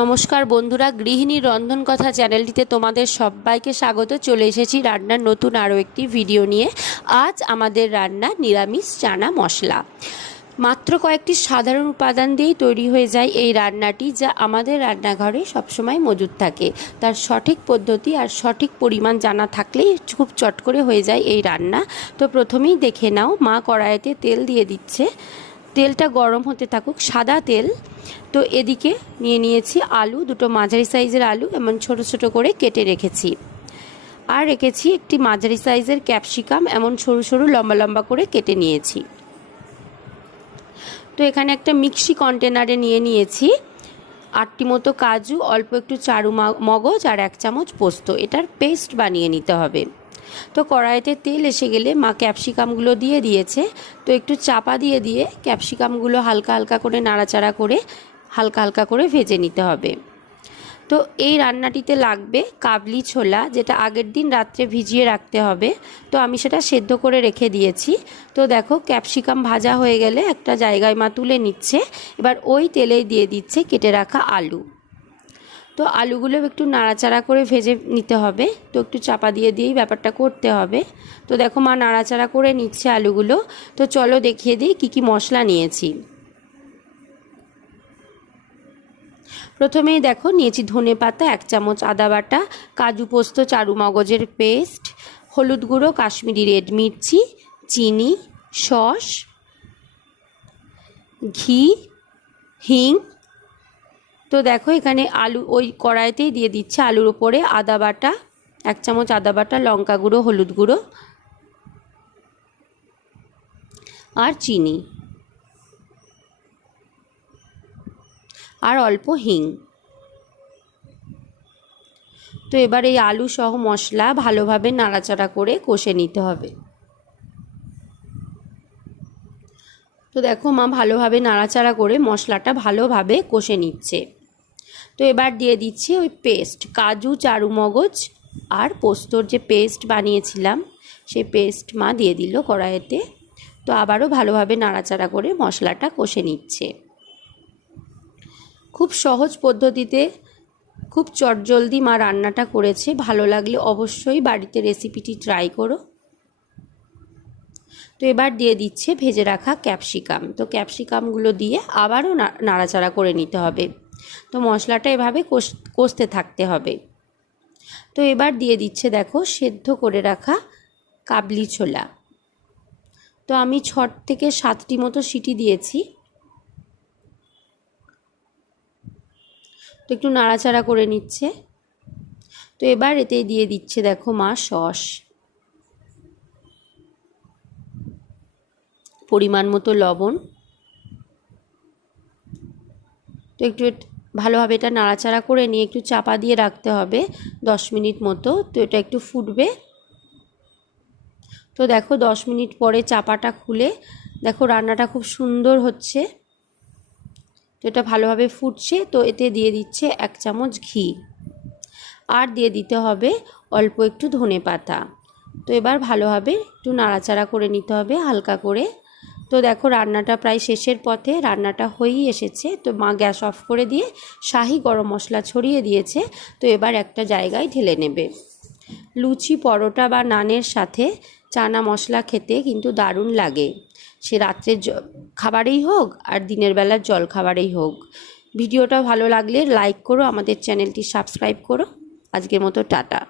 নমস্কার বন্ধুরা, গৃহিণী রন্ধন কথা চ্যানেলটিতে তোমাদের সবাইকে স্বাগত। চলে এসেছি রান্নার নতুন আরও একটি ভিডিও নিয়ে। আজ আমাদের রান্না নিরামিষ চানা মশলা। মাত্র কয়েকটি সাধারণ উপাদান দিয়েই তৈরি হয়ে যায় এই রান্নাটি, যা আমাদের রান্নাঘরে সবসময় মজুদ থাকে। তার সঠিক পদ্ধতি আর সঠিক পরিমাণ জানা থাকলেই খুব চট করে হয়ে যায় এই রান্না। তো প্রথমেই দেখে নাও, মা কড়াইতে তেল দিয়ে দিচ্ছে। তেলটা গরম হতে থাকুক, সাদা তেল। তো এদিকে নিয়ে নিয়েছি আলু, দুটো মাঝারি সাইজের আলু এমন ছোট ছোট করে কেটে রেখেছি। আর রেখেছি একটি মাঝারি সাইজের ক্যাপসিকাম, এমন সরু সরু লম্বা লম্বা করে কেটে নিয়েছি। তো এখানে একটা মিক্সি কন্টেনারে নিয়ে নিয়েছি 8টি মতো কাজু, অল্প একটু চারু মগজ আর 1 চামচ পোস্ত। এটার পেস্ট বানিয়ে নিতে হবে। তো কড়াইতে তেল এসে গেলে মা ক্যাপসিকামগুলো দিয়ে দিয়েছে। তো একটু চাপা দিয়ে দিয়ে ক্যাপসিকামগুলো হালকা হালকা করে নাড়াচাড়া করে হালকা হালকা করে ভেজে নিতে হবে। তো এই রান্নাটিতে লাগবে কাবলি ছোলা, যেটা আগের দিন রাত্রে ভিজিয়ে রাখতে হবে। তো আমি সেটা সেদ্ধ করে রেখে দিয়েছি। তো দেখো, ক্যাপসিকাম ভাজা হয়ে গেলে একটা জায়গায় মা তুলে নিচ্ছে। এবার ওই তেলেই দিয়ে দিচ্ছে কেটে রাখা আলু। তো আলুগুলো একটু নাড়াচাড়া করে ভেজে নিতে হবে। তো একটু চাপা দিয়ে দিয়েই ব্যাপারটা করতে হবে। তো দেখো, মা নাড়াচাড়া করে নিচ্ছে আলুগুলো। তো চলো দেখিয়ে দিই কী কী মশলা নিয়েছি। প্রথমেই দেখো, নিয়েছি ধনে পাতা 1 চামচ, আদা বাটা, কাজু পোস্ত চারু মগজের পেস্ট, হলুদ গুঁড়ো, কাশ্মীরি রেড মির্চি, চিনি, সস, ঘি, হিং। তো দেখো, এখানে আলু ওই কড়াইতেই দিয়ে দিচ্ছে আলুর ওপরে আদা বাটা 1 চামচ, আদা বাটা, লঙ্কা গুঁড়ো, হলুদ গুঁড়ো আর চিনি আর অল্প হিং। তো এবার এই আলু সহ মশলা ভালোভাবে নাড়াচাড়া করে কষে নিতে হবে। তো দেখো, মা ভালোভাবে নাড়াচাড়া করে মশলাটা ভালোভাবে কষে নিচ্ছে। তো এবার দিয়ে দিচ্ছি ওই পেস্ট, কাজু, চারু মগজ আর পোস্তর যে পেস্ট বানিয়েছিলাম সেই পেস্ট মা দিয়ে দিল কড়াইতে। তো আবারও ভালোভাবে নাড়াচাড়া করে মশলাটা কষে নিচ্ছে। খুব সহজ পদ্ধতিতে, খুব চটজলদি মা রান্নাটা করেছে। ভালো লাগলে অবশ্যই বাড়িতে রেসিপিটি ট্রাই করো। তো এবার দিয়ে দিচ্ছে ভেজে রাখা ক্যাপসিকাম। তো ক্যাপসিকামগুলো দিয়ে আবারও নাড়াচাড়া করে নিতে হবে। তো মশলাটা এভাবে কষতে থাকতে হবে। তো এবার দিয়ে দিচ্ছে দেখো সেদ্ধ করে রাখা কাবলি ছোলা। তো আমি 6 থেকে 7টি মতো সিটি দিয়েছি। তো একটু নাড়াচাড়া করে নিচ্ছে। তো এবার এতে দিয়ে দিচ্ছে দেখো মা সস, পরিমাণ মতো লবণ। তো একটু ভালোভাবে এটা নাড়াচাড়া করে নিয়ে একটু চাপা দিয়ে রাখতে হবে 10 মিনিট মতো। তো এটা একটু ফুটবে। তো দেখো 10 মিনিট পরে চাপাটা খুলে দেখো রান্নাটা খুব সুন্দর হচ্ছে। তো এটা ভালোভাবে ফুটছে। তো এতে দিয়ে দিচ্ছে 1 চামচ ঘি আর দিয়ে দিতে হবে অল্প একটু ধনে পাতা। তো এবার ভালোভাবে একটু নাড়াচাড়া করে নিতে হবে হালকা করে। তো দেখো, রান্নাটা প্রায় শেষের পথে, রান্নাটা হয়েই এসেছে। তো মা গ্যাস অফ করে দিয়ে শাহি গরম মশলা ছড়িয়ে দিয়েছে। তো এবার একটা জায়গায় ঢেলে নেবে। লুচি, পরোটা বা নানের সাথে চানা মশলা খেতে কিন্তু দারুণ লাগে। সে রাত্রের খাবারেই হোক আর দিনের বেলার জল খাবারেই হোক। ভিডিওটা ভালো লাগলে লাইক করো, আমাদের চ্যানেলটি সাবস্ক্রাইব করো। আজকের মতো টাটা।